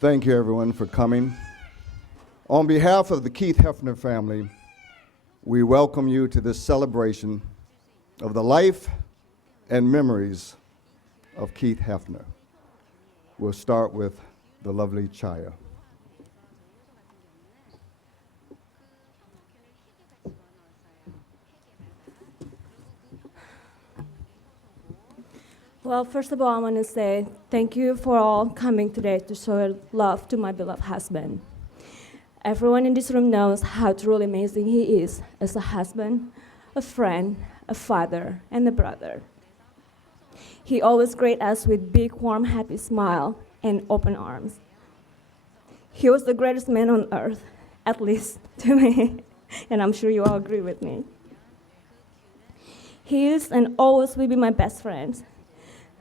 Thank you, everyone, for coming. On behalf of the Keith Hefner family, we welcome you to this celebration of the life and memories of Keith Hefner. We'll start with the lovely Chaya. Well, first of all, I want to say thank you for all coming today to show love to my beloved husband. Everyone in this room knows how truly amazing he is as a husband, a friend, a father, and a brother. He always greets us with big, warm, happy smile and open arms. He was the greatest man on earth, at least to me, and I'm sure you all agree with me. He is and always will be my best friend.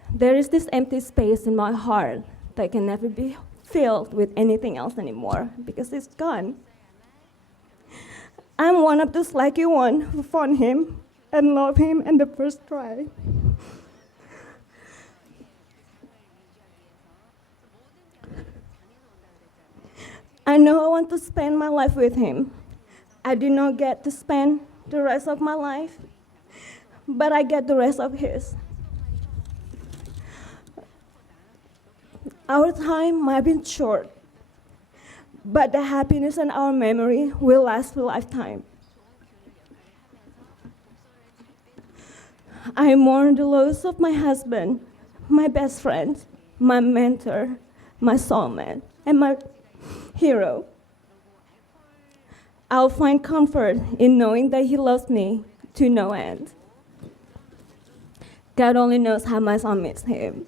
There is this empty space in my heart that can never be filled with anything else anymore because it's gone. I'm one of those lucky ones who found him and loved him in the first try. I know I want to spend my life with him. I do not get to spend the rest of my life, but I get the rest of his. Our time might have been short, but the happiness in our memory will last for a lifetime. I mourn the loss of my husband, my best friend, my mentor, my soulmate, and my hero. I'll find comfort in knowing that he loves me to no end. God only knows how much I miss him.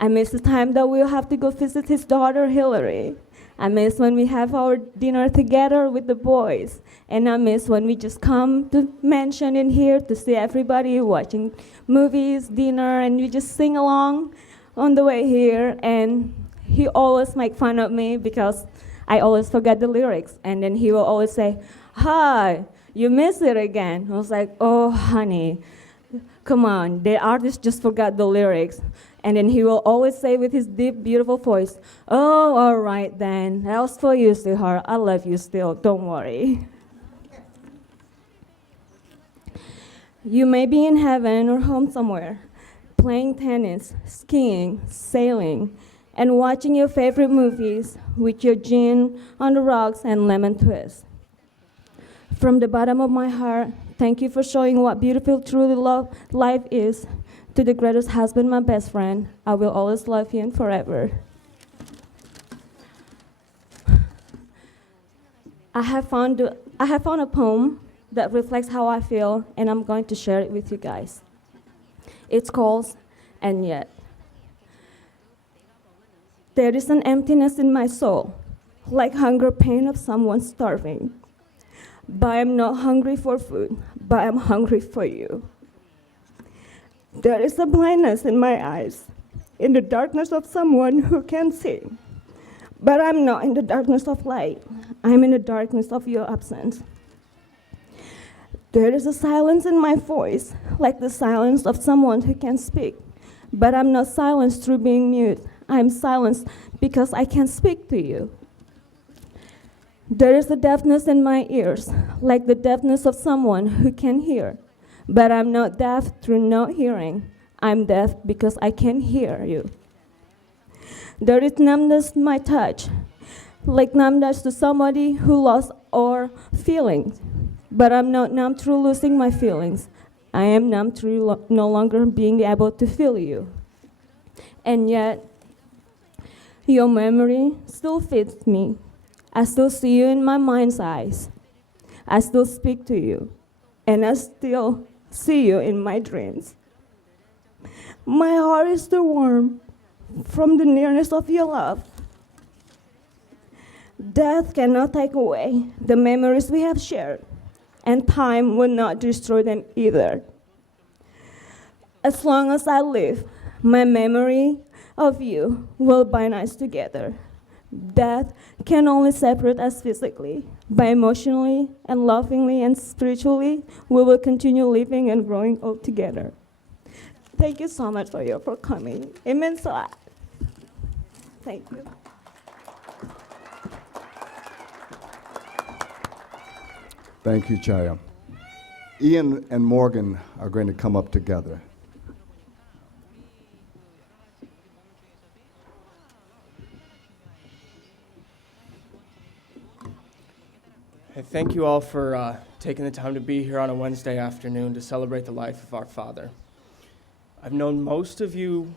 I miss the time that we'll have to go visit his daughter, Hillary. I miss when we have our dinner together with the boys. And I miss when we just come to mansion in here to see everybody watching movies, dinner, and we just sing along on the way here. And he always make fun of me because I always forget the lyrics. And then he will always say, "Hi, you missed it again." I was like, "Oh, honey, come on, the artist just forgot the lyrics." And then he will always say with his deep, beautiful voice, "Oh, all right then. That was for you, sweetheart. I love you still. Don't worry." You may be in heaven or home somewhere, playing tennis, skiing, sailing, and watching your favorite movies with your gin on the rocks and lemon twist. From the bottom of my heart, thank you for showing what beautiful, truly love life is. To the greatest husband, my best friend, I will always love you and forever. I have found a poem that reflects how I feel, and I'm going to share it with you guys. It's called "And Yet." There is an emptiness in my soul, like hunger pain of someone starving. But I'm not hungry for food, but I'm hungry for you. There is a blindness in my eyes, in the darkness of someone who can see. But I'm not in the darkness of light. I'm in the darkness of your absence. There is a silence in my voice, like the silence of someone who can speak. But I'm not silenced through being mute. I'm silenced because I can speak to you. There is a deafness in my ears, like the deafness of someone who can hear. But I'm not deaf through not hearing. I'm deaf because I can hear you. There is numbness in my touch, like numbness to somebody who lost our feelings. But I'm not numb through losing my feelings. I am numb through no longer being able to feel you. And yet, your memory still fits me. I still see you in my mind's eyes. I still speak to you. And I still see you in my dreams. My heart is still warm from the nearness of your love. Death cannot take away the memories we have shared, and time will not destroy them either. As long as I live, my memory of you will bind us together. Death can only separate us physically, but emotionally and lovingly and spiritually, we will continue living and growing old together. Thank you so much for coming. It means a lot. Thank you. Thank you, Chaya. Ian and Morgan are going to come up together. Hey, thank you all for taking the time to be here on a Wednesday afternoon to celebrate the life of our father. I've known most of you,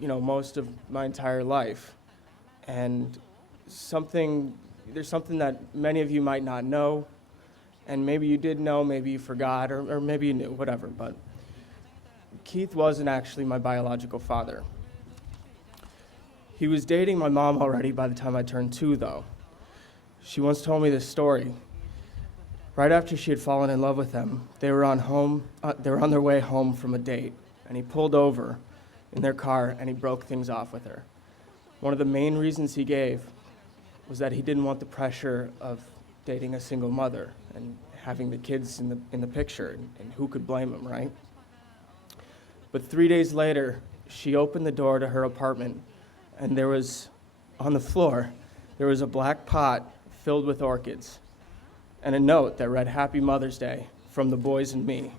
most of my entire life, and there's something that many of you might not know, and maybe you did know, maybe you forgot, or maybe you knew, whatever, but Keith wasn't actually my biological father. He was dating my mom already by the time I turned 2, though. She once told me this story. Right after she had fallen in love with him, they were on their way home from a date, and he pulled over in their car and he broke things off with her. One of the main reasons he gave was that he didn't want the pressure of dating a single mother and having the kids in the picture, and who could blame him, right? But 3 days later, she opened the door to her apartment, and on the floor, there was a black pot filled with orchids and a note that read, "Happy Mother's Day from the boys and me."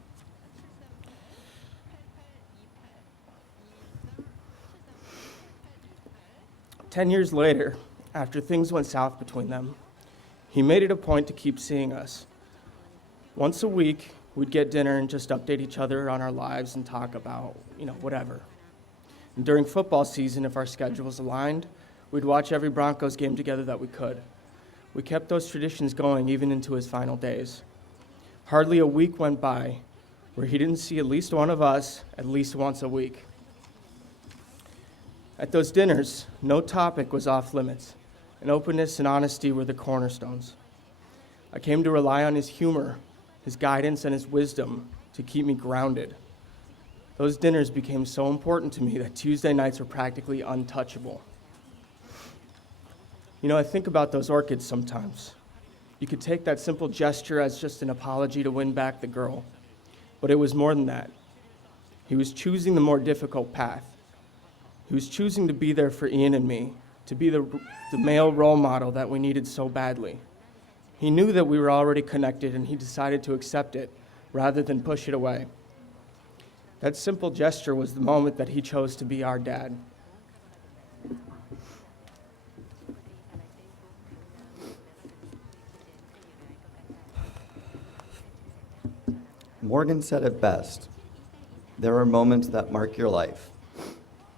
"10 years later, after things went south between them, he made it a point to keep seeing us. Once a week, we'd get dinner and just update each other on our lives and talk about, whatever. And during football season, if our schedules aligned, we'd watch every Broncos game together that we could. We kept those traditions going even into his final days. Hardly a week went by where he didn't see at least one of us at least once a week. At those dinners, no topic was off limits, and openness and honesty were the cornerstones. I came to rely on his humor, his guidance, and his wisdom to keep me grounded. Those dinners became so important to me that Tuesday nights were practically untouchable. I think about those orchids sometimes. You could take that simple gesture as just an apology to win back the girl, but it was more than that. He was choosing the more difficult path. He was choosing to be there for Ian and me, to be the male role model that we needed so badly. He knew that we were already connected, and he decided to accept it rather than push it away. That simple gesture was the moment that he chose to be our dad. Morgan said it best. There are moments that mark your life,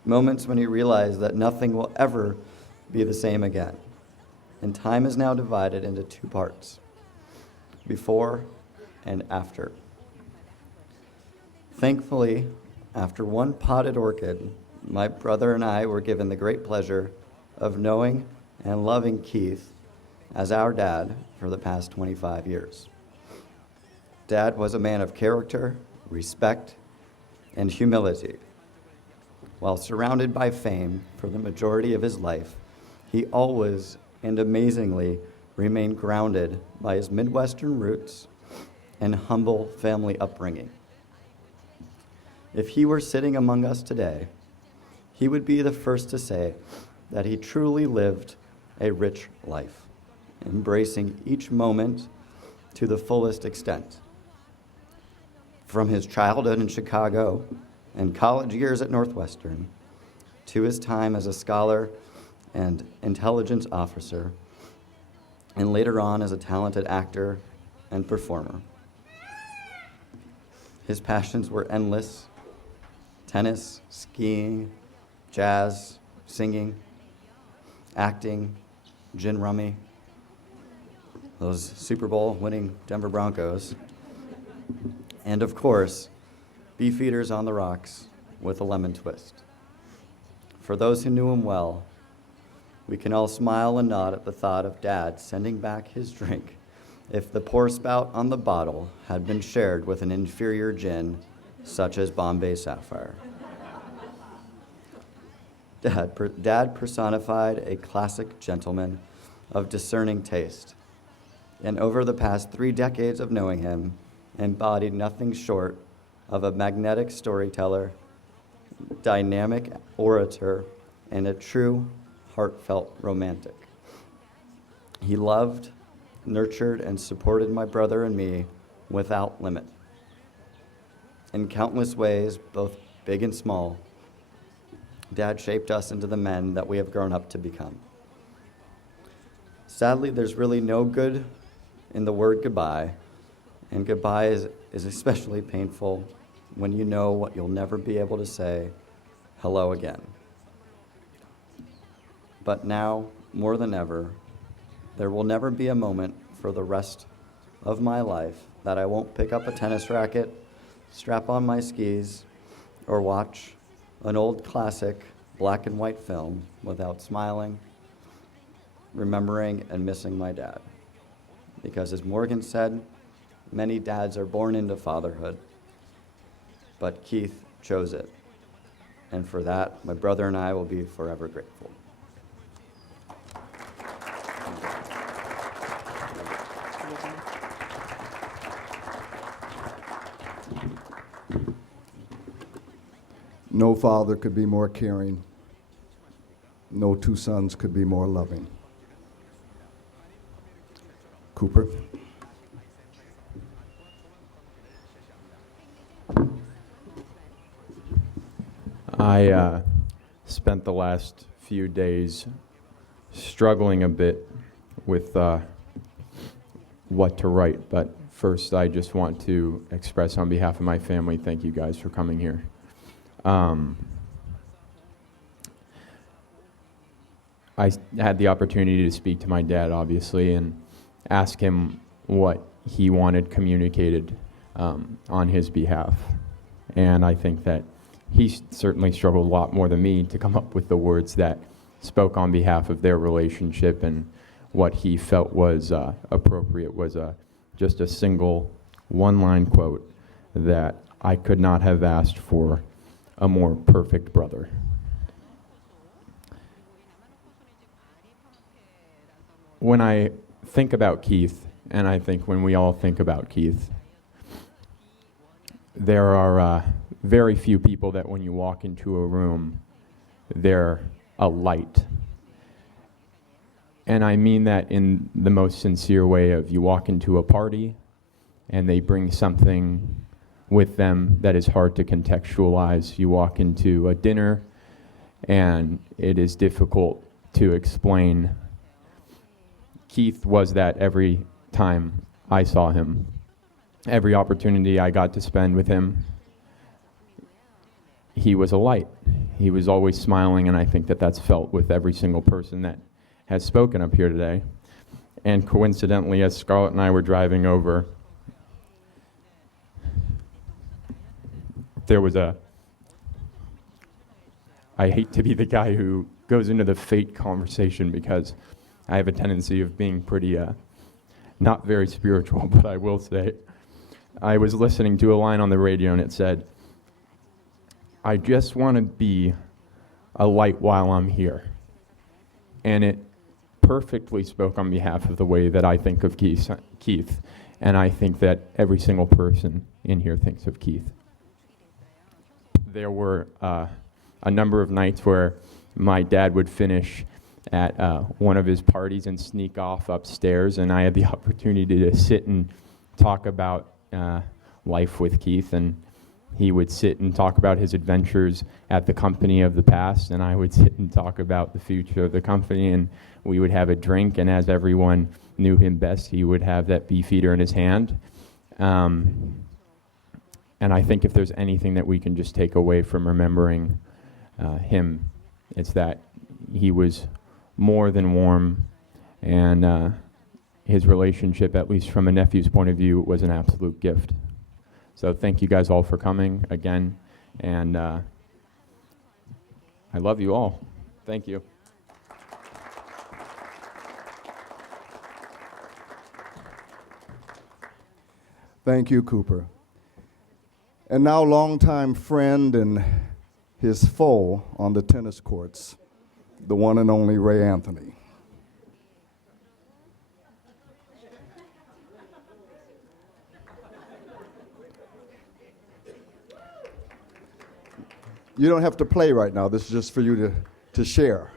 moments when you realize that nothing will ever be the same again. And time is now divided into 2 parts, before and after. Thankfully, after one potted orchid, my brother and I were given the great pleasure of knowing and loving Keith as our dad for the past 25 years. Dad was a man of character, respect, and humility. While surrounded by fame for the majority of his life, he always and amazingly remained grounded by his Midwestern roots and humble family upbringing. If he were sitting among us today, he would be the first to say that he truly lived a rich life, embracing each moment to the fullest extent. From his childhood in Chicago and college years at Northwestern, to his time as a scholar and intelligence officer, and later on as a talented actor and performer. His passions were endless: tennis, skiing, jazz, singing, acting, gin rummy, those Super Bowl winning Denver Broncos, and of course, Beefeaters on the rocks with a lemon twist. For those who knew him well, we can all smile and nod at the thought of Dad sending back his drink if the pour spout on the bottle had been shared with an inferior gin, such as Bombay Sapphire. Dad personified a classic gentleman of discerning taste, and over the past 3 decades of knowing him, embodied nothing short of a magnetic storyteller, dynamic orator, and a true heartfelt romantic. He loved nurtured and supported my brother and me without limit. In countless ways, both big and small, Dad shaped us into the men that we have grown up to become. Sadly, there's really no good in the word goodbye, and goodbye is especially painful when you know what you'll never be able to say hello again. But now, more than ever, there will never be a moment for the rest of my life that I won't pick up a tennis racket, strap on my skis, or watch an old classic black and white film without smiling, remembering, and missing my dad. Because as Morgan said, many dads are born into fatherhood, but Keith chose it. And for that, my brother and I will be forever grateful. No father could be more caring. No two sons could be more loving. Cooper. I spent the last few days struggling a bit with what to write, but first I just want to express on behalf of my family, thank you guys for coming here. I had the opportunity to speak to my dad, obviously, and ask him what he wanted communicated on his behalf. And I think that he certainly struggled a lot more than me to come up with the words that spoke on behalf of their relationship, and what he felt was appropriate was just a single one-line quote that I could not have asked for a more perfect brother. When I think about Keith, and I think when we all think about Keith, there are very few people that when you walk into a room, they're a light. And I mean that in the most sincere way of you walk into a party and they bring something with them that is hard to contextualize. You walk into a dinner and it is difficult to explain. Keith was that every time I saw him. Every opportunity I got to spend with him, he was a light. He was always smiling, and I think that that's felt with every single person that has spoken up here today. And coincidentally, as Scarlett and I were driving over, there was I hate to be the guy who goes into the fate conversation because I have a tendency of being pretty not very spiritual, but I will say, I was listening to a line on the radio and it said, I just want to be a light while I'm here. And it perfectly spoke on behalf of the way that I think of Keith, and I think that every single person in here thinks of Keith. There were a number of nights where my dad would finish at one of his parties and sneak off upstairs, and I had the opportunity to sit and talk about life with Keith, and he would sit and talk about his adventures at the company of the past, and I would sit and talk about the future of the company, and we would have a drink, and as everyone knew him best, he would have that beefeater in his hand. And I think if there's anything that we can just take away from remembering him, it's that he was more than warm, and his relationship, at least from a nephew's point of view, was an absolute gift. So thank you guys all for coming again, and I love you all. Thank you. Thank you, Cooper. And now longtime friend and his foe on the tennis courts, the one and only Ray Anthony. You don't have to play right now. This is just for you to share.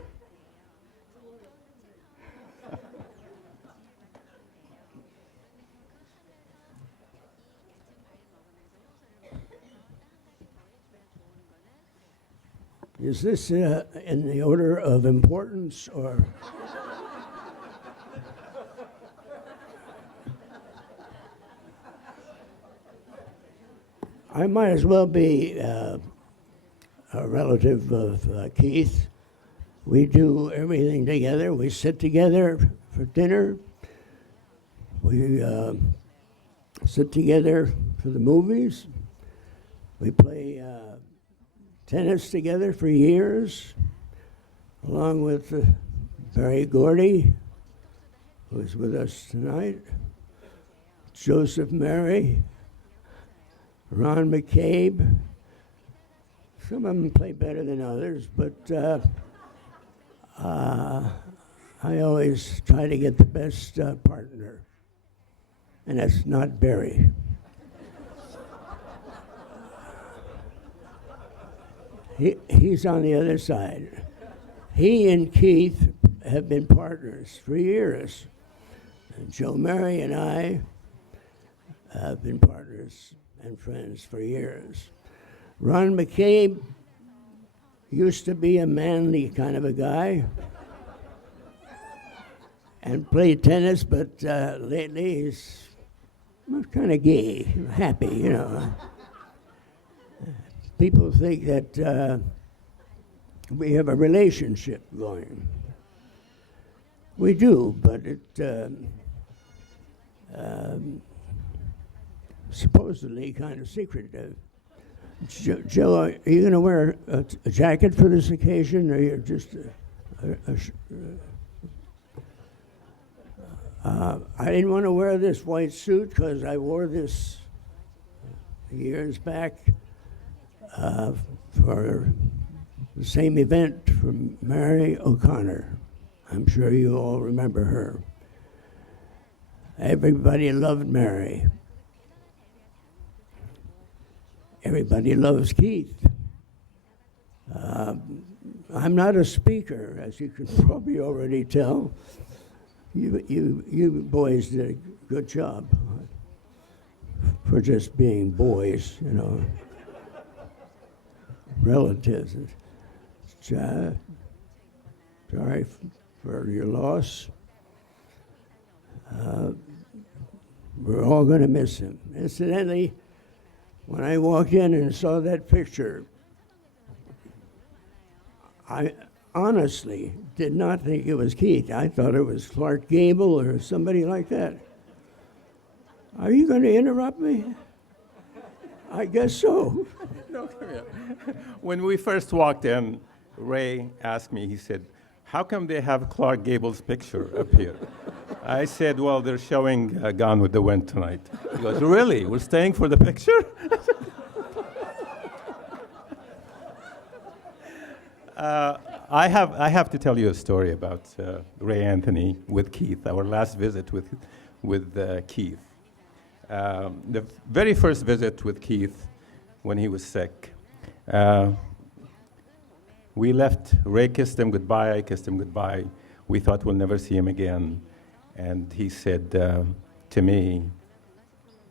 Is this in the order of importance, or? I might as well be a relative of Keith. We do everything together. We sit together for dinner. We sit together for the movies. We play tennis together for years, along with Barry Gordy, who's with us tonight, Joseph Murray, Ron McCabe. Some of them play better than others, but I always try to get the best partner, and that's not Barry. He's on the other side. He and Keith have been partners for years. And Joe Murray and I have been partners and friends for years. Ron McCabe used to be a manly kind of a guy and played tennis, but lately he's kind of gay, happy, you know. People think that we have a relationship going. We do, but it supposedly kind of secretive. Joe, are you going to wear a jacket for this occasion, or you're just I didn't want to wear this white suit because I wore this years back for the same event from Mary O'Connor. I'm sure you all remember her. Everybody loved Mary. Everybody loves Keith. I'm not a speaker, as you can probably already tell. You boys did a good job for just being boys, you know. Relatives. Sorry for your loss. We're all going to miss him. Incidentally, when I walked in and saw that picture, I honestly did not think it was Keith. I thought it was Clark Gable or somebody like that. Are you going to interrupt me? I guess so. No, come here. When we first walked in, Ray asked me, he said, how come they have Clark Gable's picture up here? I said, well, they're showing Gone with the Wind tonight. He goes, really? We're staying for the picture? I have to tell you a story about Ray Anthony with Keith, our last visit with Keith. The very first visit with Keith when he was sick, we left. Ray kissed him goodbye, I kissed him goodbye. We thought we'll never see him again. And he said to me,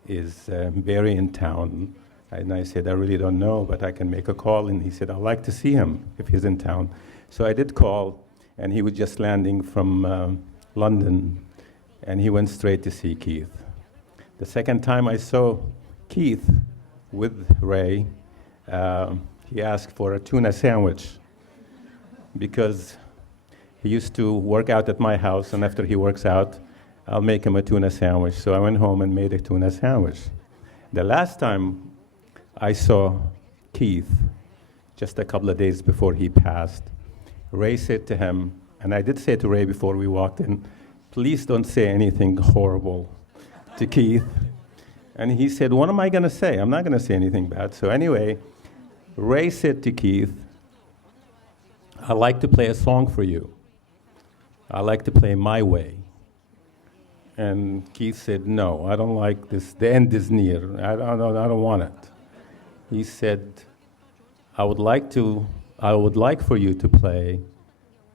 is Barry in town? And I said, I really don't know, but I can make a call. And he said, I'd like to see him if he's in town. So I did call, and he was just landing from London, and he went straight to see Keith. The second time I saw Keith with Ray, he asked for a tuna sandwich because he used to work out at my house, and after he works out, I'll make him a tuna sandwich. So I went home and made a tuna sandwich. The last time I saw Keith, just a couple of days before he passed, Ray said to him, and I did say to Ray before we walked in, please don't say anything horrible to Keith. And he said, what am I going to say? I'm not going to say anything bad. So anyway, Ray said to Keith, I'd like to play a song for you. I like to play My Way. And Keith said, no, I don't like this. The end is near. I don't want it. He said, I would like for you to play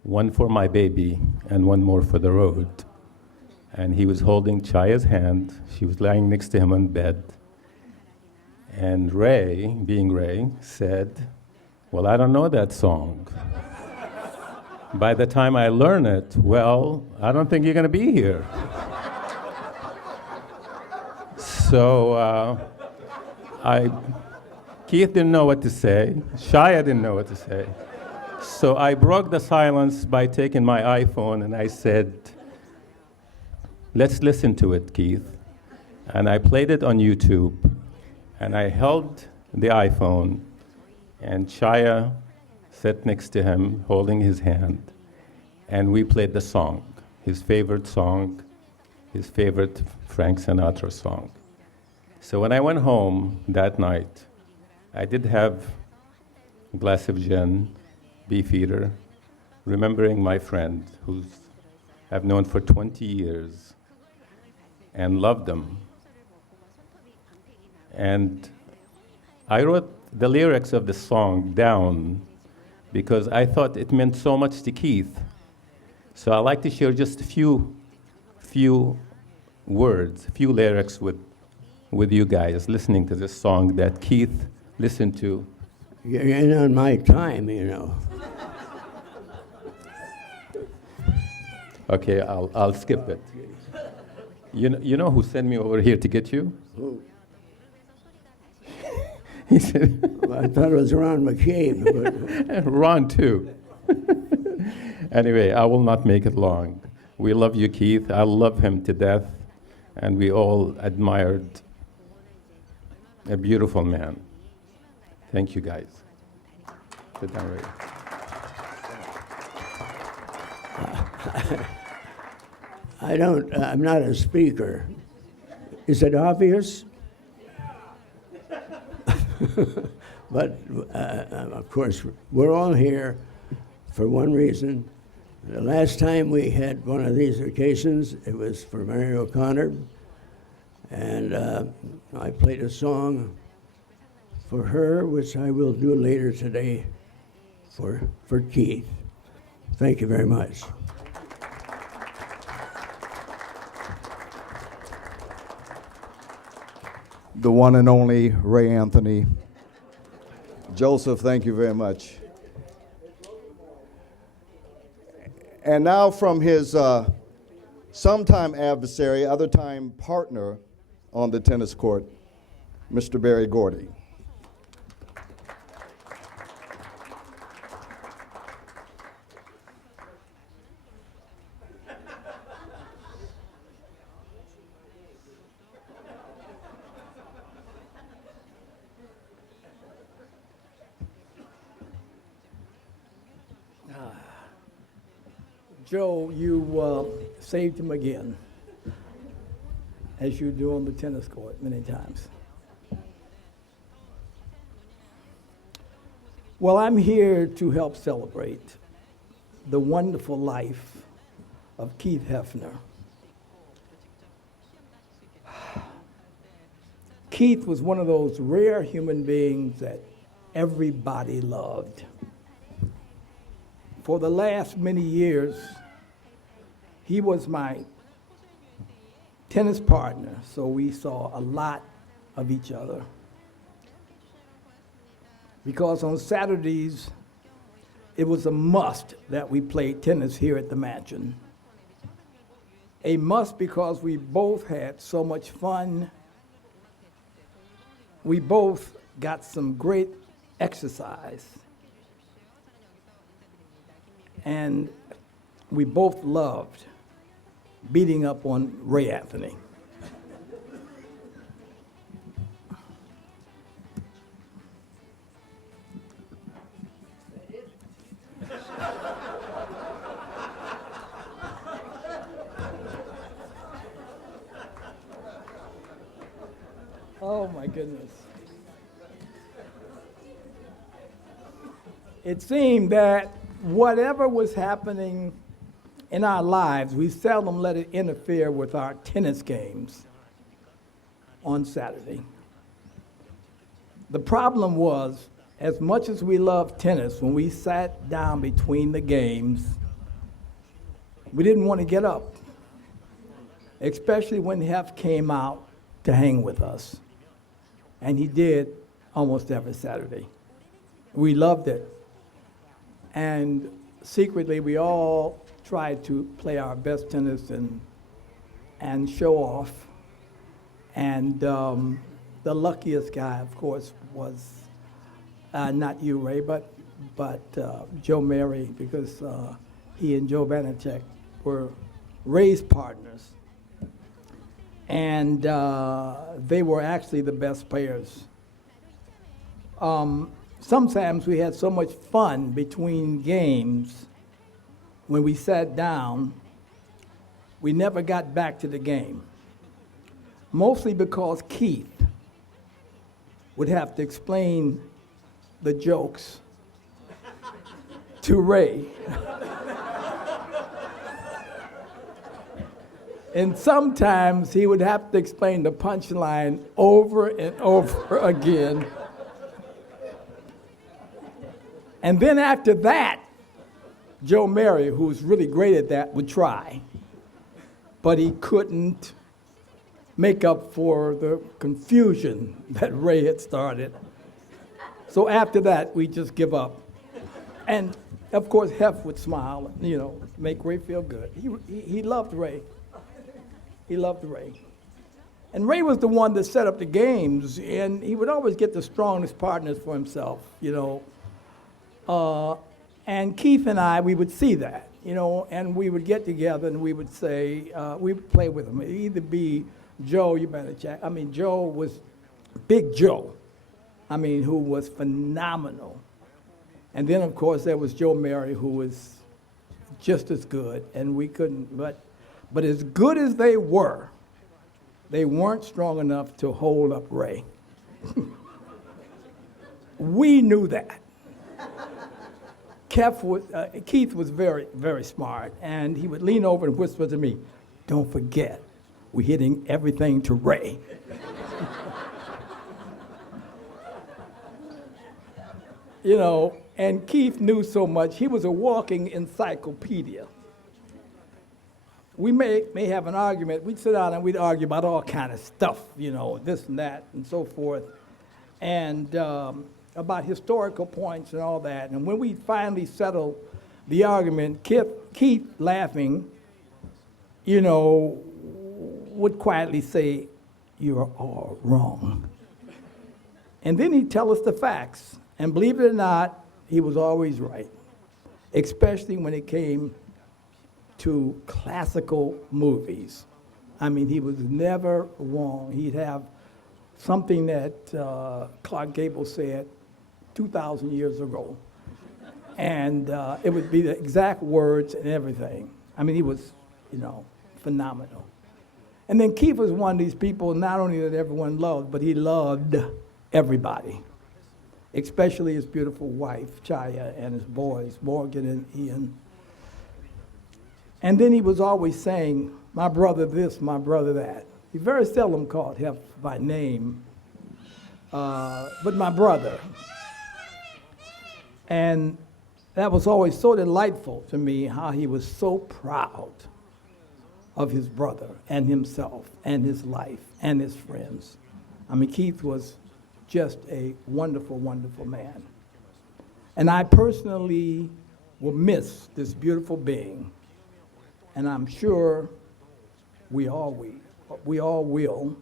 One for My Baby and One More for the Road. And he was holding Chaya's hand. She was lying next to him on bed. And Ray, being Ray, said, Well, I don't know that song. By the time I learn it, well, I don't think you're going to be here. So Keith didn't know what to say. Shia didn't know what to say. So I broke the silence by taking my iPhone and I said, let's listen to it, Keith. And I played it on YouTube. And I held the iPhone, and Shia sat next to him, holding his hand. And we played the song, his favorite Frank Sinatra song. So when I went home that night, I did have a glass of gin, Beefeater, remembering my friend who's I've known for 20 years and loved him. And I wrote the lyrics of the song down because I thought it meant so much to Keith. So I like to share just a few words, a few lyrics with you guys listening to this song that Keith listened to. You're in on my time, you know. Okay, I'll skip it. You know who sent me over here to get you? Who? He said, Well, I thought it was Ron McCabe, but Ron too. Anyway, I will not make it long. We love you, Keith. I love him to death, and we all admired a beautiful man. Thank you, guys. Sit down, Ray. I'm not a speaker. Is it obvious? But, of course, we're all here for one reason. The last time we had one of these occasions, it was for Mary O'Connor, and I played a song for her, which I will do later today for Keith. Thank you very much. The one and only Ray Anthony. Joseph, thank you very much. And now from his sometime adversary, other time partner on the tennis court, Mr. Barry Gordy. Joe, you saved him again, as you do on the tennis court many times. Well, I'm here to help celebrate the wonderful life of Keith Hefner. Keith was one of those rare human beings that everybody loved. For the last many years, he was my tennis partner, so we saw a lot of each other. Because on Saturdays, it was a must that we played tennis here at the mansion. A must because we both had so much fun. We both got some great exercise. And we both loved beating up on Ray Anthony. Oh my goodness. It seemed that whatever was happening in our lives, we seldom let it interfere with our tennis games on Saturday. The problem was, as much as we loved tennis, when we sat down between the games, we didn't want to get up, especially when Hef came out to hang with us. And he did almost every Saturday. We loved it. And secretly, we all tried to play our best tennis and show off. And the luckiest guy, of course, was not you, Ray, but Joe Mary, because he and Joe Vanacek were Ray's partners. And they were actually the best players. Sometimes we had so much fun between games when we sat down, we never got back to the game. Mostly because Keith would have to explain the jokes to Ray. And sometimes he would have to explain the punchline over and over again. And then after that, Joe Mary, who's really great at that, would try. But he couldn't make up for the confusion that Ray had started. So after that, we just give up. And of course, Hef would smile, make Ray feel good. He loved Ray. He loved Ray. And Ray was the one that set up the games, and he would always get the strongest partners for himself, And Keith and I, we would see that, and we would get together and we would say, we would play with him. It'd either be Joe, you better check. Joe was Big Joe, who was phenomenal. And then, of course, there was Joe Mary, who was just as good, and we couldn't, but as good as they weren't strong enough to hold up Ray. We knew that. Keith was very, very smart, and he would lean over and whisper to me, "Don't forget, we're hitting everything to Ray." And Keith knew so much. He was a walking encyclopedia. We may have an argument. We'd sit down and we'd argue about all kind of stuff, this and that and so forth, and about historical points and all that. And when we finally settled the argument, Keith laughing, would quietly say, "You're all wrong." And then he'd tell us the facts. And believe it or not, he was always right, especially when it came to classical movies. He was never wrong. He'd have something that Clark Gable said 2,000 years ago. And it would be the exact words and everything. He was, phenomenal. And then Keith was one of these people, not only that everyone loved, but he loved everybody, especially his beautiful wife, Chaya, and his boys, Morgan and Ian. And then he was always saying, "My brother this, my brother that." He very seldom called Hef by name, but my brother. And that was always so delightful to me, how he was so proud of his brother and himself and his life and his friends. Keith was just a wonderful, wonderful man. And I personally will miss this beautiful being. And I'm sure we all will.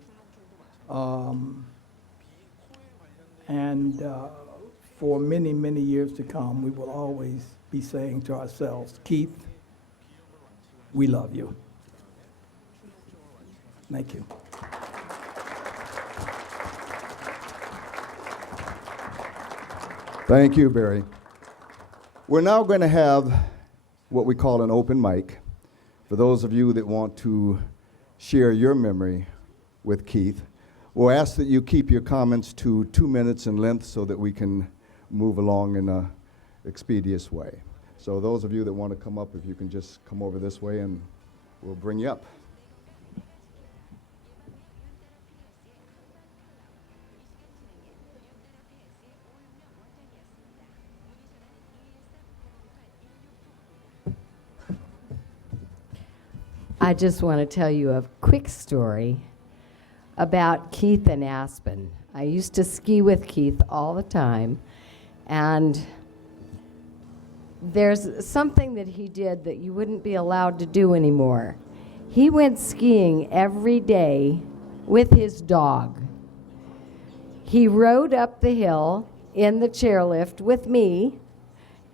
For many, many years to come, we will always be saying to ourselves, "Keith, we love you." Thank you. Thank you, Barry. We're now going to have what we call an open mic. For those of you that want to share your memory with Keith, we'll ask that you keep your comments to 2 minutes in length so that we can move along in an expeditious way. So those of you that want to come up, if you can just come over this way and we'll bring you up. I just want to tell you a quick story about Keith and Aspen. I used to ski with Keith all the time, And there's something that he did that you wouldn't be allowed to do anymore. He went skiing every day with his dog. He rode up the hill in the chairlift with me,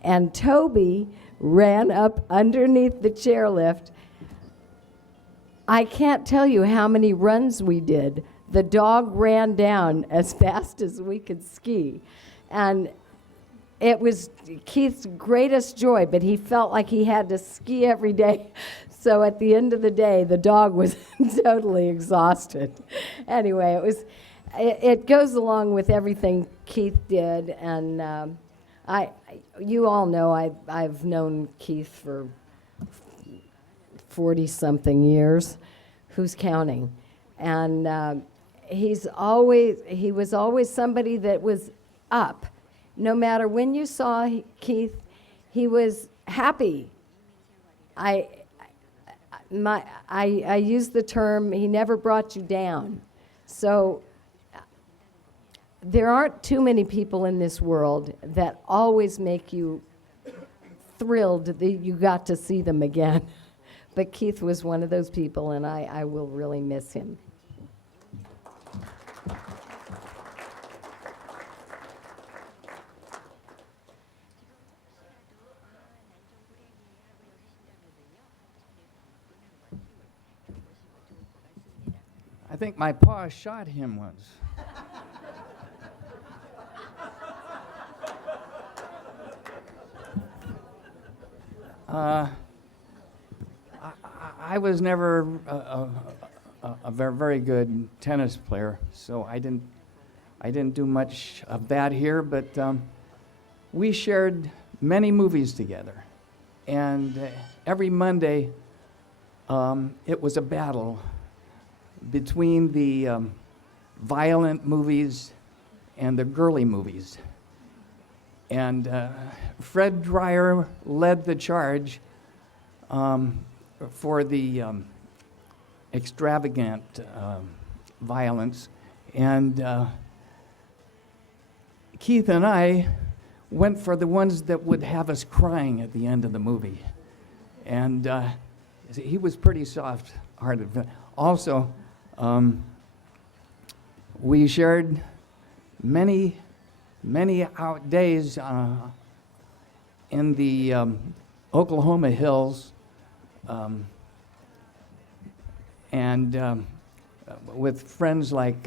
and Toby ran up underneath the chairlift. I can't tell you how many runs we did. The dog ran down as fast as we could ski. And it was Keith's greatest joy, but he felt like he had to ski every day. So at the end of the day, the dog was totally exhausted. Anyway, it goes along with everything Keith did. And you all know I've known Keith for 40-something years. Who's counting? And he was always somebody that was up. No matter when you saw Keith, he was happy. I use the term, he never brought you down. So there aren't too many people in this world that always make you thrilled that you got to see them again. But Keith was one of those people, and I will really miss him. I think my pa shot him once. I was never a very good tennis player, so I didn't do much of that here. But we shared many movies together, and every Monday it was a battle between the violent movies and the girly movies. And Fred Dreyer led the charge for the extravagant violence. And Keith and I went for the ones that would have us crying at the end of the movie. And he was pretty soft-hearted. Also, we shared many out days in the Oklahoma hills, and with friends like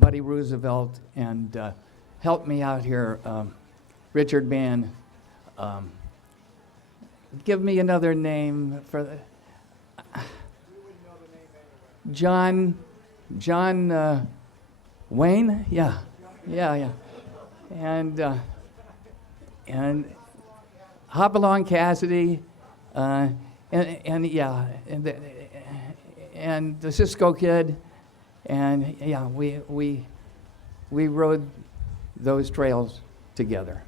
Buddy Roosevelt and help me out here, Richard Mann. Give me another name for the John Wayne? Yeah. And Hopalong Cassidy, and the Cisco Kid, and yeah, we rode those trails together.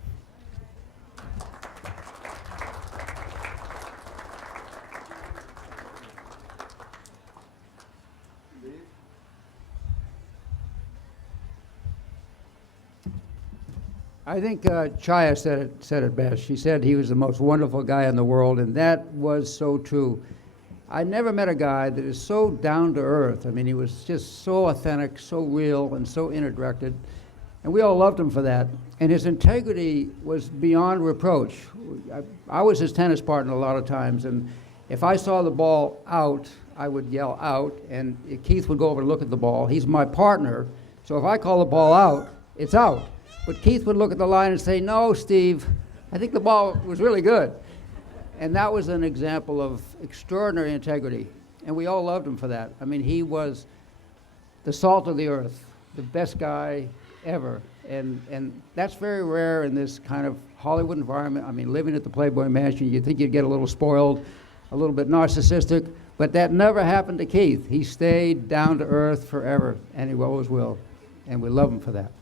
I think Chaya said it best. She said he was the most wonderful guy in the world, and that was so true. I never met a guy that is so down to earth. I mean, he was just so authentic, so real, and so inner-directed, and we all loved him for that. And his integrity was beyond reproach. I was his tennis partner a lot of times, and if I saw the ball out, I would yell out, and Keith would go over and look at the ball. He's my partner, so if I call the ball out, it's out. But Keith would look at the line and say, "No, Steve, I think the ball was really good." And that was an example of extraordinary integrity. And we all loved him for that. I mean, he was the salt of the earth, the best guy ever. And that's very rare in this kind of Hollywood environment. I mean, living at the Playboy Mansion, you'd think you'd get a little spoiled, a little bit narcissistic. But that never happened to Keith. He stayed down to earth forever, and he always will. And we love him for that.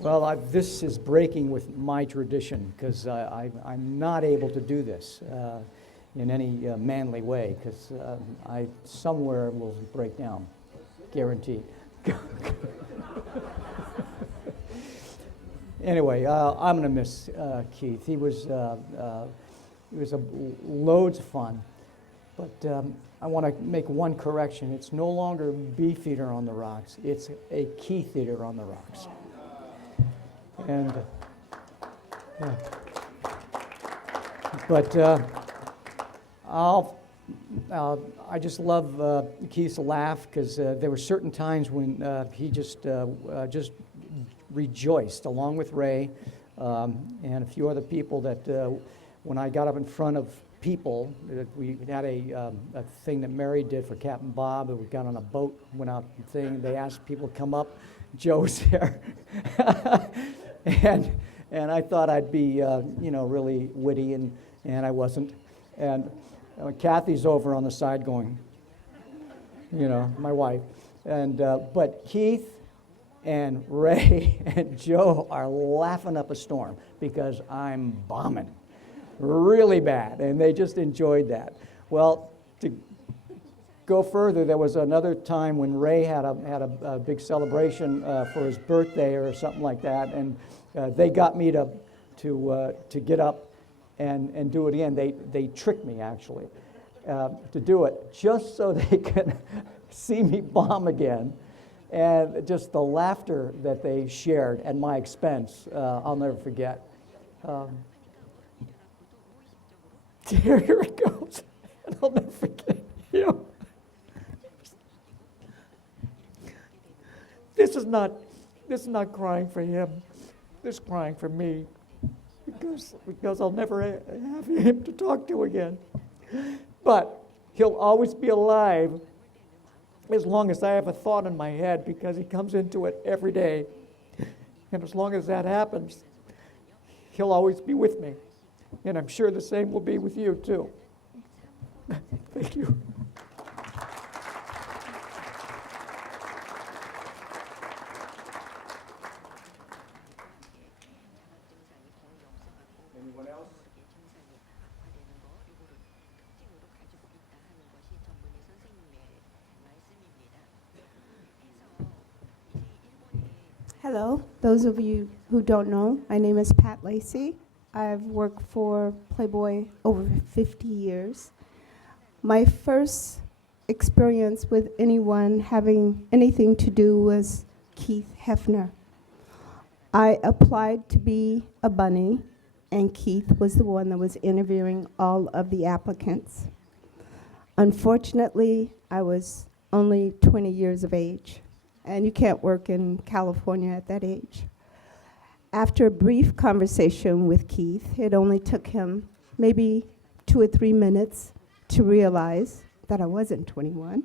Well, this is breaking with my tradition because I'm not able to do this in any manly way because I somewhere will break down, guaranteed. Anyway, I'm going to miss Keith. He was loads of fun, but I want to make one correction. It's no longer Beefeater on the Rocks. It's a Keith-eater on the Rocks. And, yeah. But I just love Keith's laugh because there were certain times when he just rejoiced, along with Ray and a few other people, that when I got up in front of people, we had a thing that Mary did for Captain Bob. We got on a boat, went out and thing. They asked people to come up. Joe was there. And I thought I'd be, really witty, and I wasn't. And Kathy's over on the side going, my wife. And but Keith and Ray and Joe are laughing up a storm because I'm bombing really bad, and they just enjoyed that. Well, to go further, there was another time when Ray had a big celebration for his birthday or something like that, and they got me to get up and do it again. They tricked me, actually, to do it just so they could see me bomb again. And just the laughter that they shared at my expense, I'll never forget. Here it goes. And I'll never forget you. This is not crying for him. This is crying for me, because I'll never have him to talk to again. But he'll always be alive as long as I have a thought in my head, because he comes into it every day. And as long as that happens, he'll always be with me. And I'm sure the same will be with you, too. Thank you. Anyone else? Hello, those of you who don't know, my name is Pat Lacey. I've worked for Playboy over 50 years. My first experience with anyone having anything to do was Keith Hefner. I applied to be a bunny, and Keith was the one that was interviewing all of the applicants. Unfortunately, I was only 20 years of age, and you can't work in California at that age. After a brief conversation with Keith, it only took him maybe 2 or 3 minutes to realize that I wasn't 21.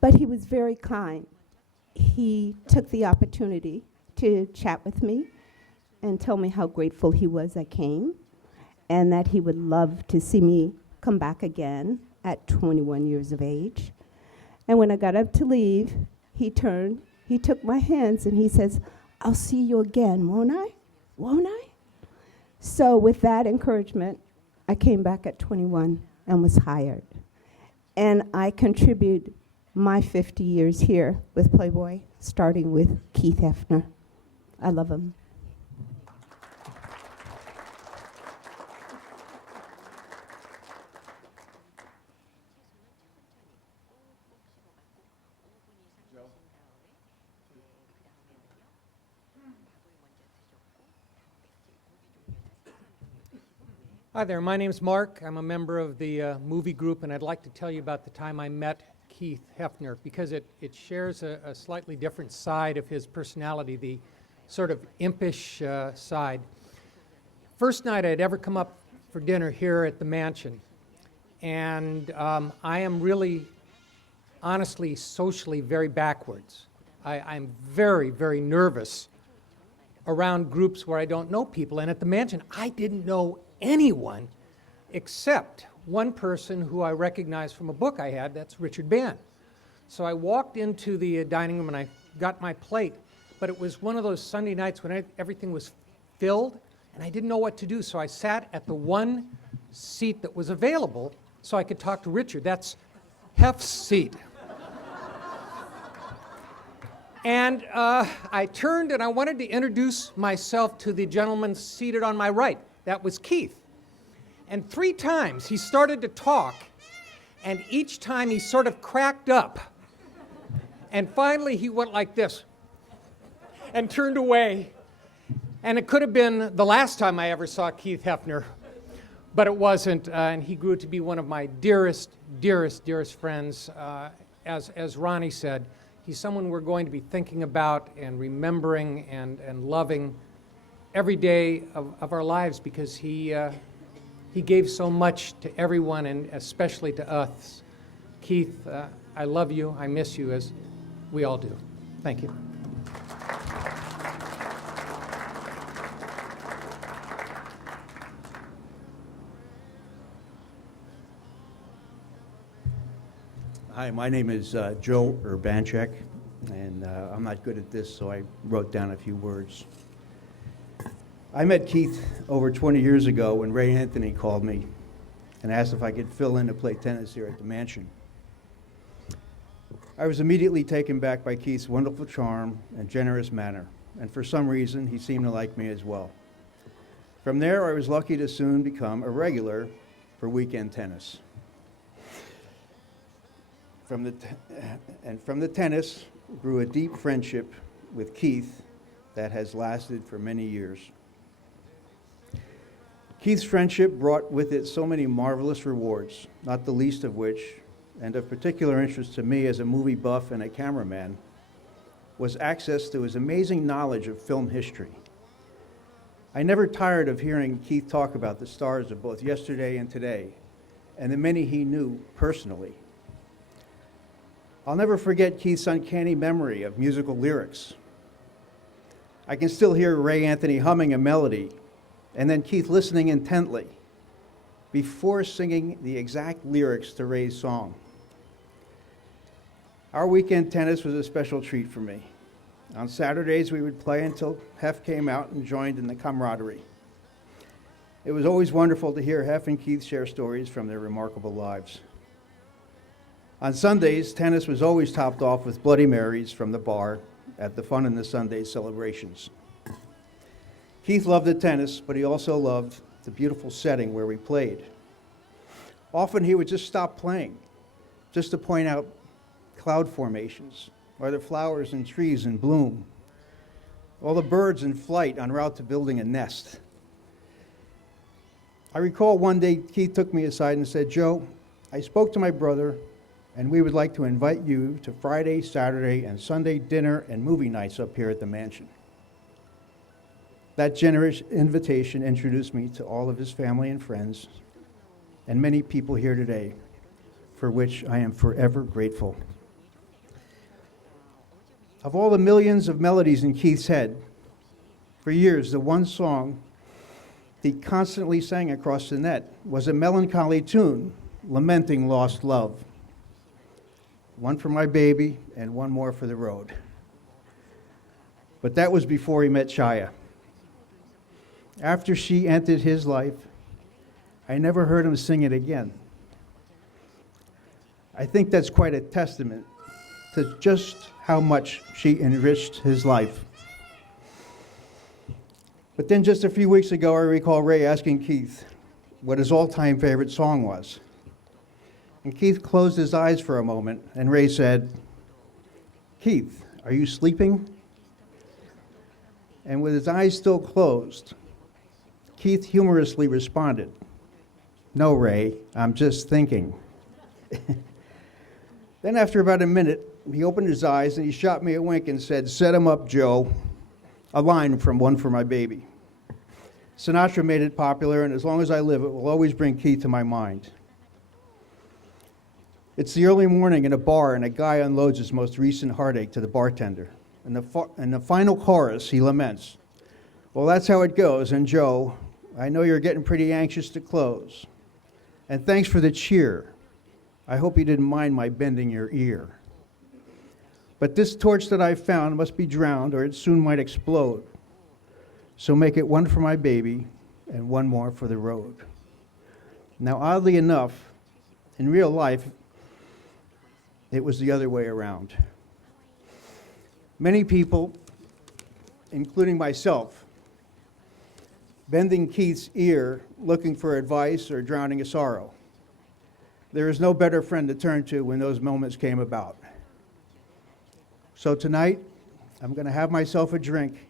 But he was very kind. He took the opportunity to chat with me and tell me how grateful he was I came, and that he would love to see me come back again at 21 years of age. And when I got up to leave, he turned, he took my hands, and he says, "I'll see you again, won't I? Won't I?" So with that encouragement, I came back at 21 and was hired. And I contribute my 50 years here with Playboy, starting with Keith Hefner. I love him. Hi there, my name's Mark. I'm a member of the movie group, and I'd like to tell you about the time I met Keith Hefner, because it shares a slightly different side of his personality, the sort of impish side. First night I'd ever come up for dinner here at the mansion, and I am really, honestly, socially very backwards. I'm very, very nervous around groups where I don't know people, and at the mansion I didn't know anyone except one person who I recognized from a book I had. That's Richard Bann. So I walked into the dining room and I got my plate, but it was one of those Sunday nights when everything was filled, and I didn't know what to do, so I sat at the one seat that was available so I could talk to Richard. That's Hef's seat. And I turned and I wanted to introduce myself to the gentleman seated on my right. That was Keith. And 3 times he started to talk, and each time he sort of cracked up. And finally he went like this and turned away. And it could have been the last time I ever saw Keith Hefner, but it wasn't. And he grew to be one of my dearest, dearest, dearest friends. As Ronnie said, he's someone we're going to be thinking about and remembering and loving every day of our lives, because he gave so much to everyone, and especially to us. Keith, I love you. I miss you, as we all do. Thank you. Hi, my name is Joe Urbanchek, and I'm not good at this, so I wrote down a few words. I met Keith over 20 years ago when Ray Anthony called me and asked if I could fill in to play tennis here at the Mansion. I was immediately taken back by Keith's wonderful charm and generous manner, and for some reason, he seemed to like me as well. From there, I was lucky to soon become a regular for weekend tennis. From the tennis grew a deep friendship with Keith that has lasted for many years. Keith's friendship brought with it so many marvelous rewards, not the least of which, and of particular interest to me as a movie buff and a cameraman, was access to his amazing knowledge of film history. I never tired of hearing Keith talk about the stars of both yesterday and today, and the many he knew personally. I'll never forget Keith's uncanny memory of musical lyrics. I can still hear Ray Anthony humming a melody, and then Keith listening intently before singing the exact lyrics to Ray's song. Our weekend tennis was a special treat for me. On Saturdays, we would play until Hef came out and joined in the camaraderie. It was always wonderful to hear Hef and Keith share stories from their remarkable lives. On Sundays, tennis was always topped off with Bloody Marys from the bar at the Fun in the Sunday celebrations. Keith loved the tennis, but he also loved the beautiful setting where we played. Often he would just stop playing, just to point out cloud formations, or the flowers and trees in bloom, all the birds in flight en route to building a nest. I recall one day Keith took me aside and said, "Joe, I spoke to my brother, and we would like to invite you to Friday, Saturday, and Sunday dinner and movie nights up here at the Mansion." That generous invitation introduced me to all of his family and friends, and many people here today, for which I am forever grateful. Of all the millions of melodies in Keith's head, for years, the one song he constantly sang across the net was a melancholy tune lamenting lost love. One for my baby and one more for the road. But that was before he met Shia. After she entered his life, I never heard him sing it again. I think that's quite a testament to just how much she enriched his life. But then just a few weeks ago, I recall Ray asking Keith what his all-time favorite song was. And Keith closed his eyes for a moment, and Ray said, "Keith, are you sleeping?" And with his eyes still closed, Keith humorously responded, "No, Ray, I'm just thinking." Then after about a minute, he opened his eyes and he shot me a wink and said, "Set him up, Joe." A line from One for My Baby. Sinatra made it popular, and as long as I live, it will always bring Keith to my mind. It's the early morning in a bar, and a guy unloads his most recent heartache to the bartender. In the final chorus, he laments, "Well, that's how it goes, and Joe, I know you're getting pretty anxious to close. And thanks for the cheer. I hope you didn't mind my bending your ear." But this torch that I've found must be drowned, or it soon might explode. So make it one for my baby and one more for the road. Now, oddly enough, in real life, it was the other way around. Many people, including myself, bending Keith's ear, looking for advice or drowning a sorrow. There is no better friend to turn to when those moments came about. So tonight, I'm going to have myself a drink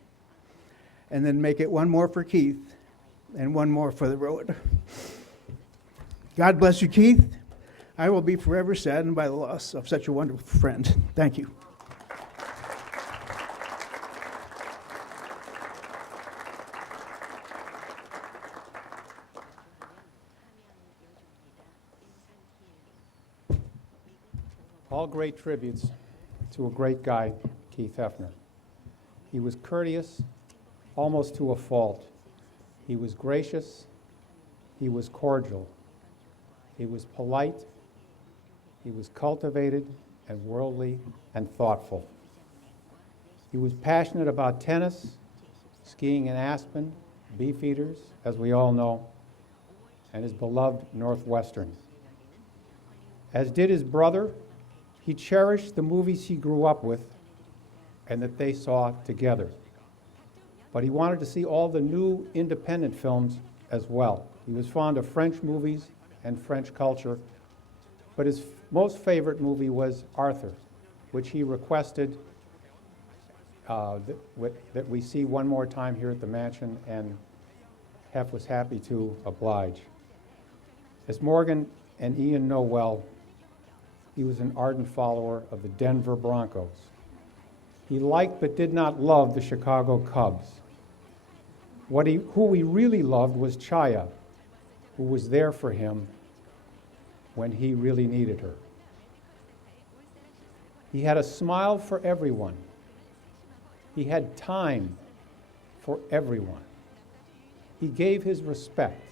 and then make it one more for Keith and one more for the road. God bless you, Keith. I will be forever saddened by the loss of such a wonderful friend. Thank you. All great tributes to a great guy, Keith Hefner. He was courteous, almost to a fault. He was gracious. He was cordial. He was polite. He was cultivated and worldly and thoughtful. He was passionate about tennis, skiing in Aspen, Beefeaters, as we all know, and his beloved Northwestern. As did his brother, he cherished the movies he grew up with and that they saw together. But he wanted to see all the new independent films as well. He was fond of French movies and French culture, but his most favorite movie was Arthur, which he requested that we see one more time here at the mansion, and Hef was happy to oblige. As Morgan and Ian know well, he was an ardent follower of the Denver Broncos. He liked but did not love the Chicago Cubs. Who he really loved was Chaya, who was there for him when he really needed her. He had a smile for everyone. He had time for everyone. He gave his respect.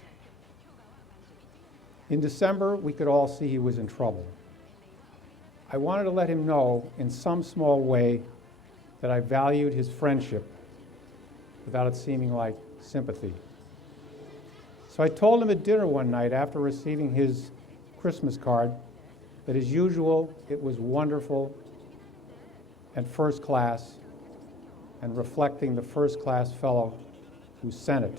In December, we could all see he was in trouble. I wanted to let him know in some small way that I valued his friendship without it seeming like sympathy. So I told him at dinner one night after receiving his Christmas card that as usual, it was wonderful and first class and reflecting the first class fellow who sent it.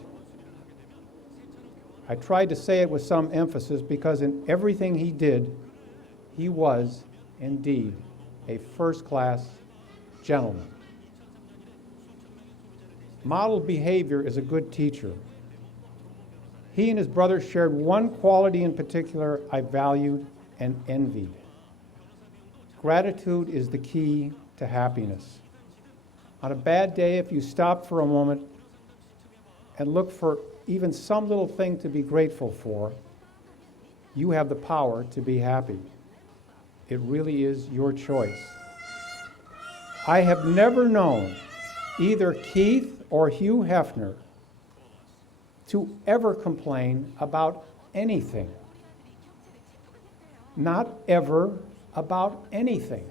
I tried to say it with some emphasis because in everything he did, he was indeed a first-class gentleman. Model behavior is a good teacher. He and his brother shared one quality in particular I valued and envied. Gratitude is the key to happiness. On a bad day, if you stop for a moment and look for even some little thing to be grateful for, you have the power to be happy. It really is your choice. I have never known either Keith or Hugh Hefner to ever complain about anything. Not ever about anything.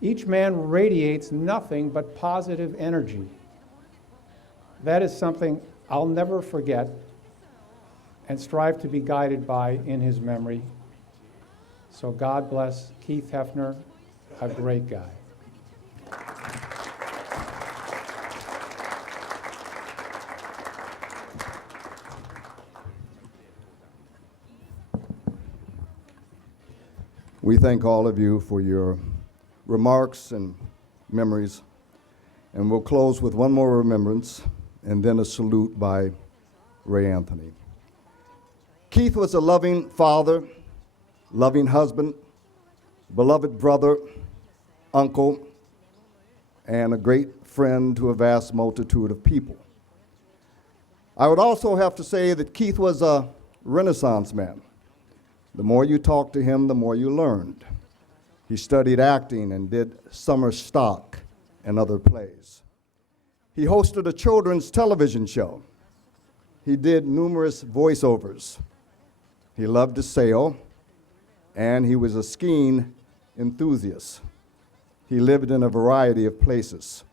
Each man radiates nothing but positive energy. That is something I'll never forget and strive to be guided by in his memory. So God bless Keith Hefner, a great guy. We thank all of you for your remarks and memories. And we'll close with one more remembrance and then a salute by Ray Anthony. Keith was a loving father, loving husband, beloved brother, uncle, and a great friend to a vast multitude of people. I would also have to say that Keith was a Renaissance man. The more you talked to him, the more you learned. He studied acting and did summer stock and other plays. He hosted a children's television show. He did numerous voiceovers. He loved to sail, and he was a skiing enthusiast. He lived in a variety of places.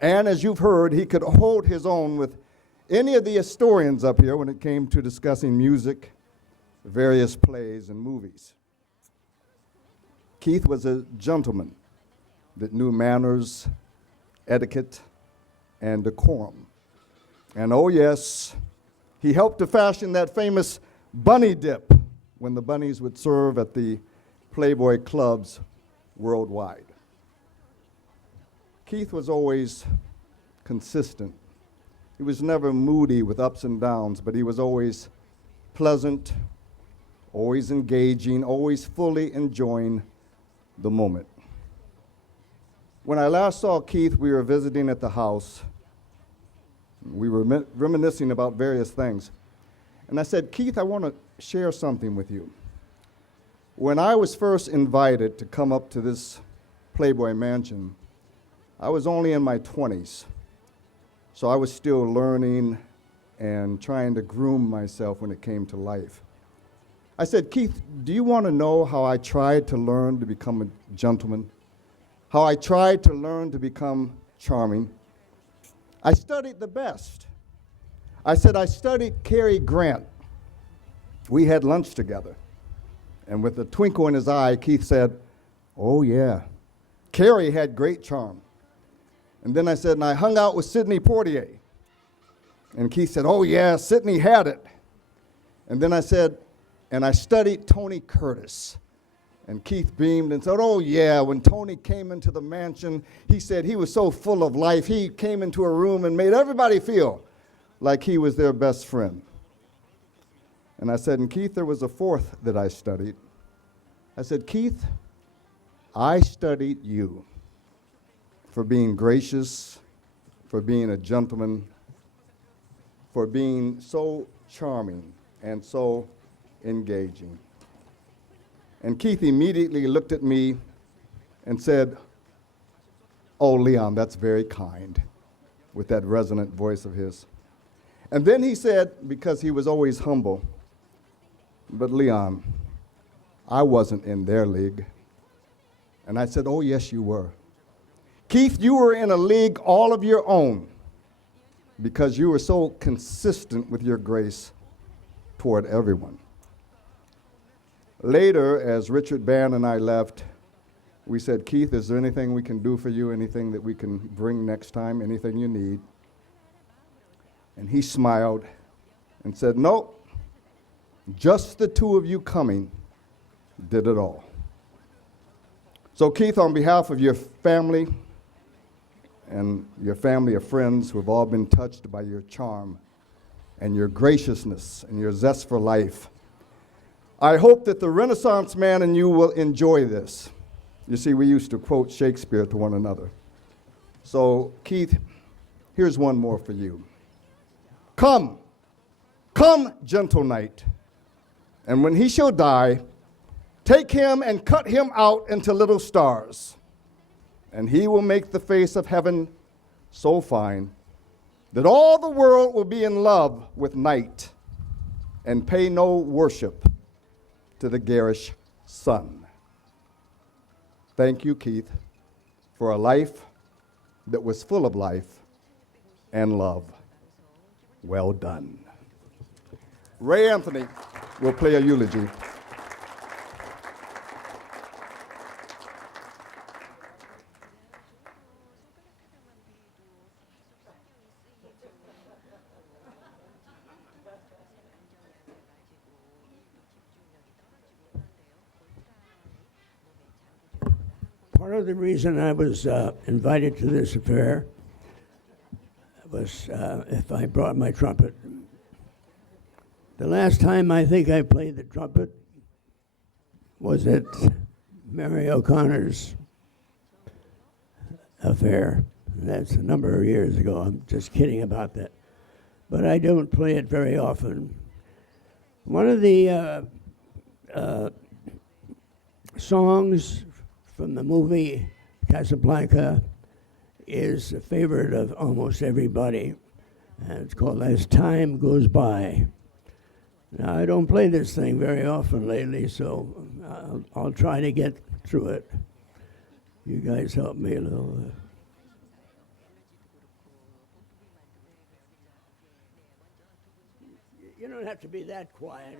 And as you've heard, he could hold his own with any of the historians up here when it came to discussing music, various plays, and movies. Keith was a gentleman that knew manners, etiquette, and decorum. And oh yes, he helped to fashion that famous bunny dip when the bunnies would serve at the Playboy clubs worldwide. Keith was always consistent. He was never moody with ups and downs, but he was always pleasant, always engaging, always fully enjoying the moment. When I last saw Keith, we were visiting at the house. We were reminiscing about various things. And I said, Keith, I want to share something with you. When I was first invited to come up to this Playboy mansion, I was only in my 20s. So I was still learning and trying to groom myself when it came to life. I said, Keith, do you want to know how I tried to learn to become a gentleman? How I tried to learn to become charming? I studied the best. I said, I studied Cary Grant. We had lunch together. And with a twinkle in his eye, Keith said, oh yeah, Cary had great charm. And then I said, and I hung out with Sidney Poitier. And Keith said, oh yeah, Sidney had it. And then I said, and I studied Tony Curtis. And Keith beamed and said, oh yeah, when Tony came into the mansion, he said he was so full of life. He came into a room and made everybody feel like he was their best friend. And I said, and Keith, there was a fourth that I studied. I said, Keith, I studied you for being gracious, for being a gentleman, for being so charming and so engaging. And Keith immediately looked at me and said, oh, Leon, that's very kind, with that resonant voice of his. And then he said, because he was always humble, but Leon, I wasn't in their league. And I said, oh, yes, you were. Keith, you were in a league all of your own because you were so consistent with your grace toward everyone. Later, as Richard Bann and I left, we said, Keith, is there anything we can do for you, anything that we can bring next time, anything you need? And he smiled and said, nope, just the two of you coming did it all. So Keith, on behalf of your family and your family of friends who have all been touched by your charm and your graciousness and your zest for life, I hope that the Renaissance man in you will enjoy this. You see, we used to quote Shakespeare to one another. So, Keith, here's one more for you. Come, come, gentle knight, and when he shall die, take him and cut him out into little stars, and he will make the face of heaven so fine that all the world will be in love with night and pay no worship to the garish sun. Thank you, Keith, for a life that was full of life and love. Well done. Ray Anthony will play a eulogy. Part of the reason I was invited to this affair was if I brought my trumpet. The last time I think I played the trumpet was at Mary O'Connor's affair. That's a number of years ago. I'm just kidding about that. But I don't play it very often. One of the songs from the movie Casablanca is a favorite of almost everybody. And it's called As Time Goes By. Now, I don't play this thing very often lately, so I'll try to get through it. You guys help me a little. You don't have to be that quiet.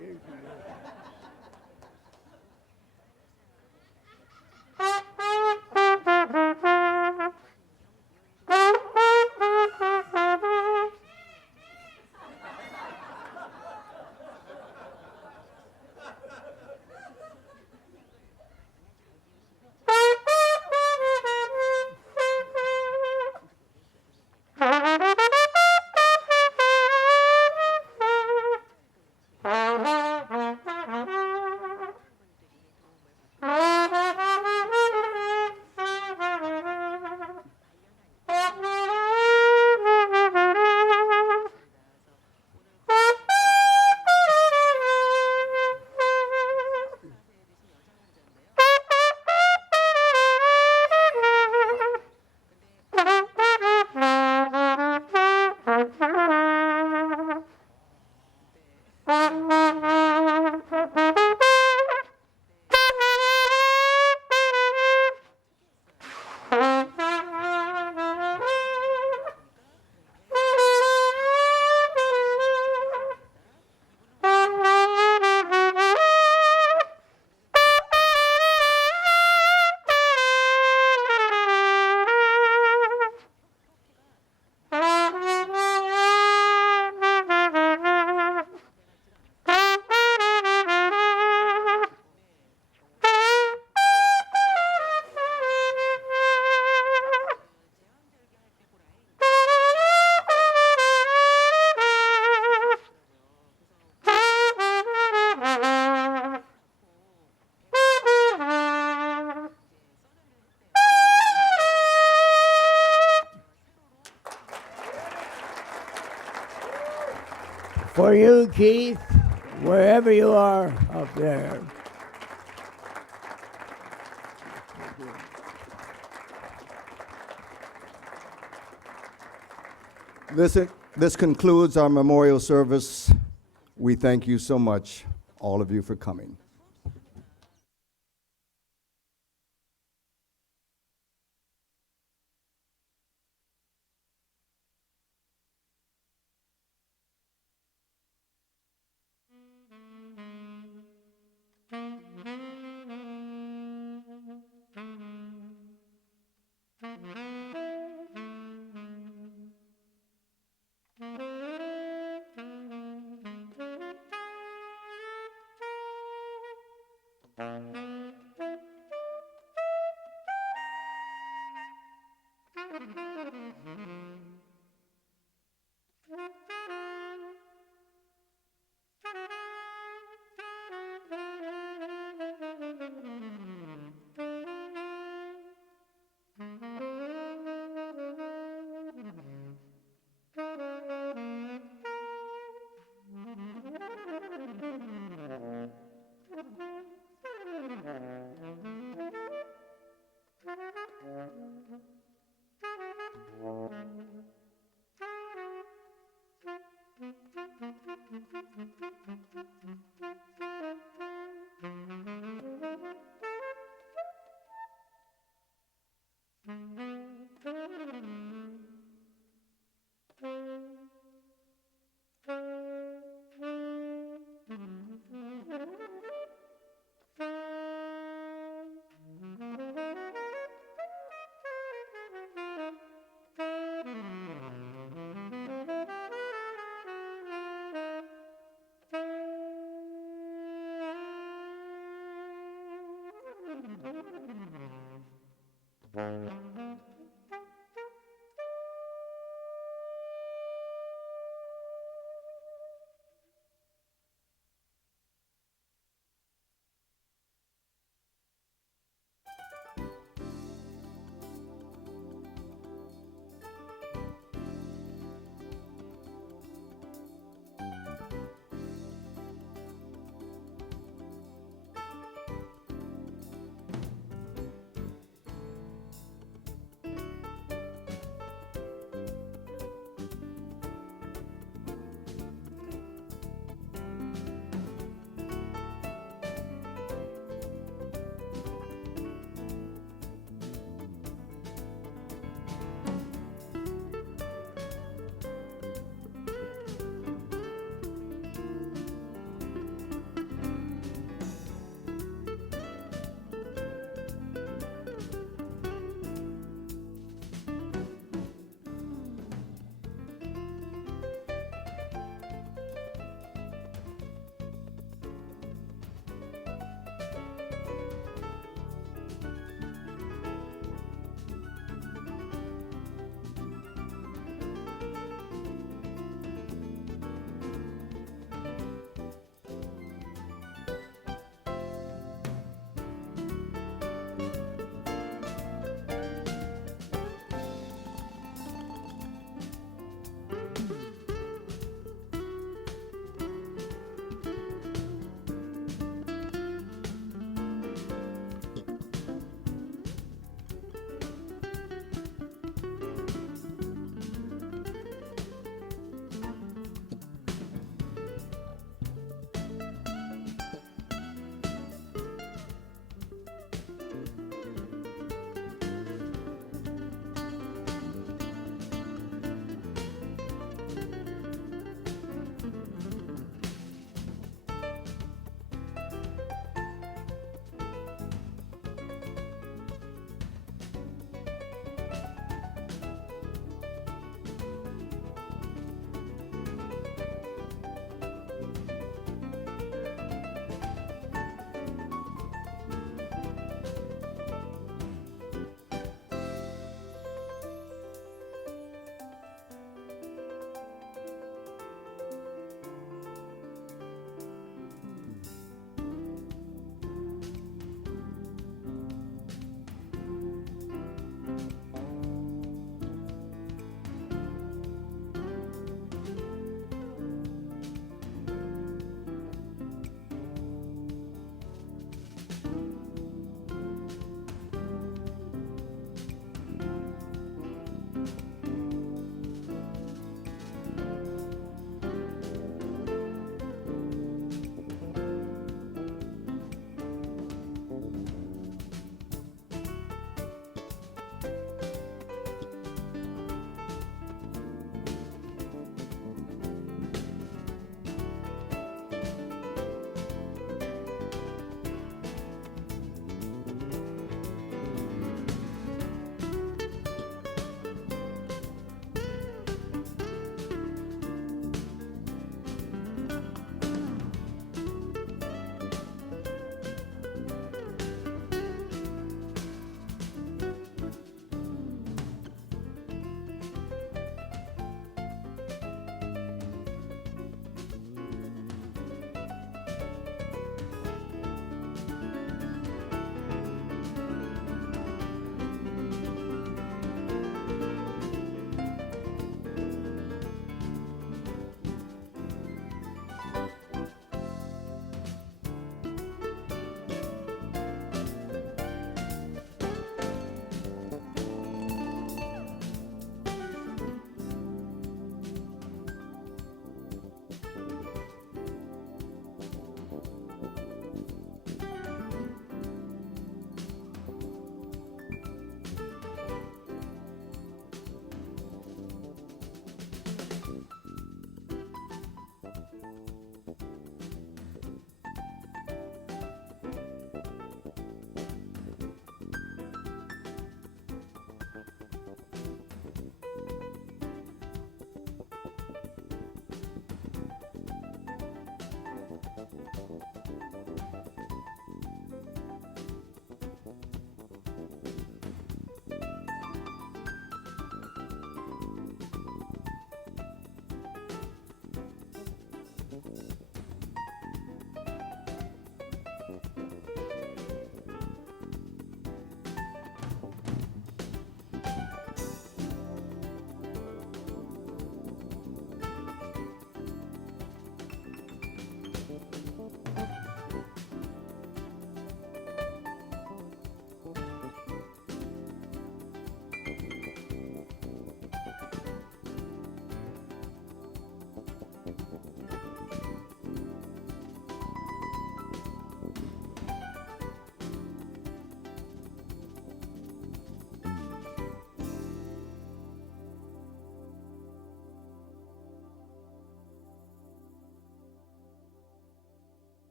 For you, Keith, wherever you are up there. This concludes our memorial service. We thank you so much, all of you, for coming.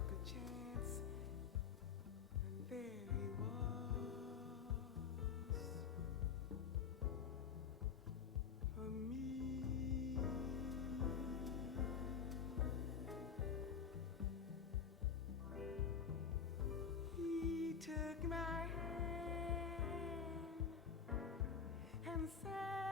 took a chance, and there he was for me. He took my hand and said,